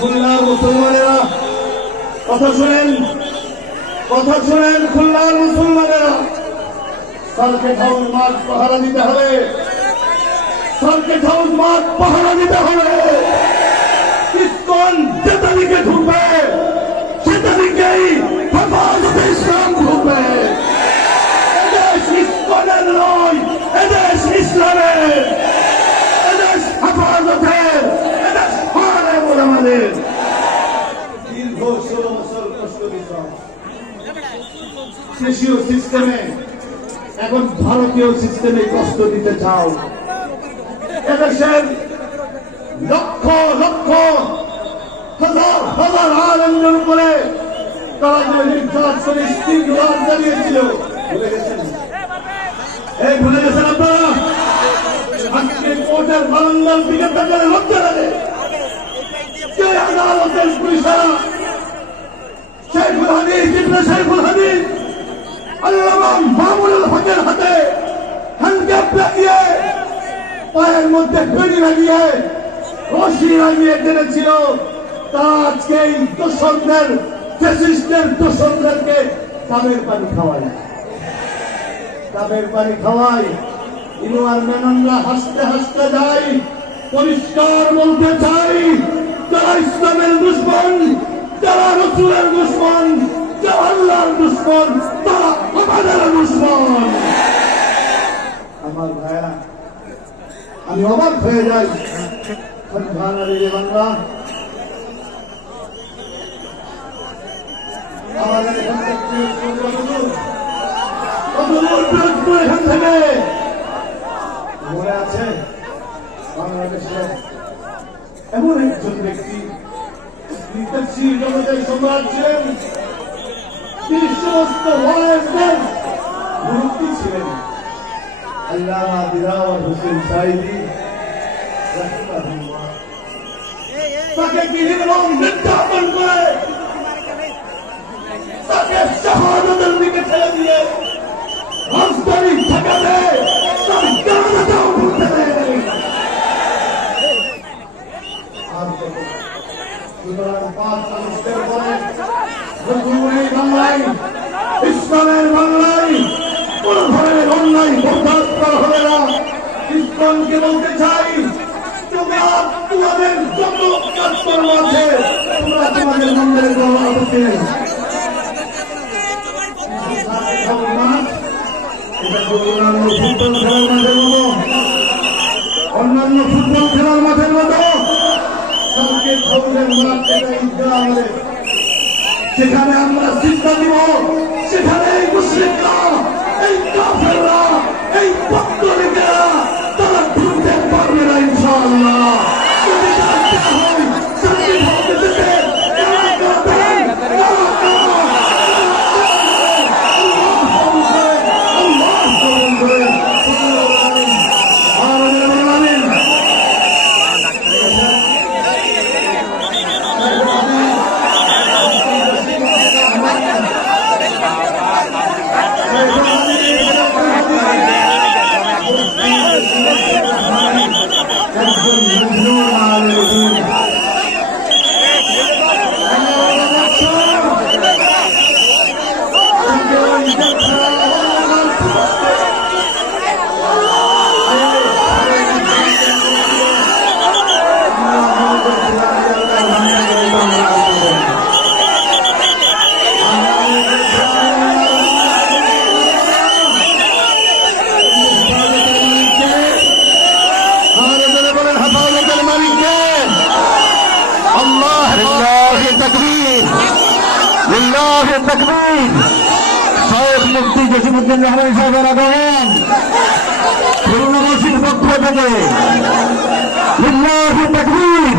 খুলনার মুসলমানেরা কথা শুনেন, খুলনার মুসলমানেরা সার্কিট হাউস মাঠ পাহারা দিতে হবে, সার্কিট হাউস মাঠ পাহারা দিতে হবে। ইসকন যে তারিখে ঢুকবে সে তারিখেই হেফাজতে ইসলাম ঢুকবে। এদেশ ইসকনের নয়, এদেশ ইসলামের, এদেশ হেফাজতের, এদেশ হারাম ওলামাদের। দীর্ঘ 16 বছর কষ্ট দিতাম দেশীয় সিস্টেমে, এখন ভারতীয় সিস্টেমে কষ্ট দিতে চাও। এদেশের লক্ষ লক্ষ হাজার হাজার আলেমদের উপরে তারা যে নির্যাতন করে ইস্তিগফার জানিয়েছিল, ভুলে গেছেন? ভুলে গেছেন আপনারা? আজকে কোর্টের বারান্দার দিকে তাকালে লজ্জা লাগে। যে আদালতের পুলিশরা শেখুল হাদিস ইবনে শেখুল হাদিস আল্লামা মামুনুল হকের হাতে হ্যান্ডকাপ লাগিয়ে, পায়ের মধ্যে বেড়ি লাগিয়ে, রশি লাগিয়ে টেনেছিল, তারা আজকে এই দোষরদের, ফ্যাসিস্টের দোষরদেরকে ডাবের পানি খাওয়ায়, ডাবের পানি খাওয়ায়। ইনুয়ার মেননরা হাসতে হাসতে যায়। পরিষ্কার বলতে চাই, যারা ইসলামের দুশমন, যারা রাসূলের দুশমন, যারা আল্লাহর দুশমন, তারা আমাদের দুশমন। আমার ভাইরা, আমি অবাক হয়ে যাই। বাংলা আমাদের এখান থেকে মনে আছে বাংলাদেশে এমন একজন ব্যক্তি, জগতের সম্রাট ছিলেন, তিনি সমস্ত ওয়াইজদের মুফতি ছিলেন, আল্লামা দিলওয়ার হোসেন সাঈদী রাহিমাহুল্লাহ। তাকে গিরিবাম নির্যাতন করে, তাকে শাহাদাতের দিকে ঠেলে দিয়ে রাজধানী ঢাকাতে তার জানাজাটাও পড়তে দেয়নি। সুতরাং 5 আগস্টের পরে এই বাংলায়, ইসলামের বাংলায় কোন ধরনের অন্যায় বরদাস্ত করা হবে না। ইসকনকে বলতে চাই, তোমরা তোমাদের যত কাজকর্ম আছে তোমরা তোমাদের মন্দিরে করো, আপত্তি নেই। অন্যান্য ফুটবল খেলার মাঠের মতো সেখানে আমরা চিন্তা দিব, সেখানে এই মুসলিমরা, এই কাফেররা, এই পত্তলিকেরা তারা ঢুকতে পারবে না ইনশাআল্লাহ। যদি জানতে হয় শান্তি ভাবতে যেতে শাহেখ মুফতি জসিমউদ্দিন রহমান সাহেবের আগমন খুলনাবাসীর পক্ষ থেকে লিল্লাহি তাকবীর।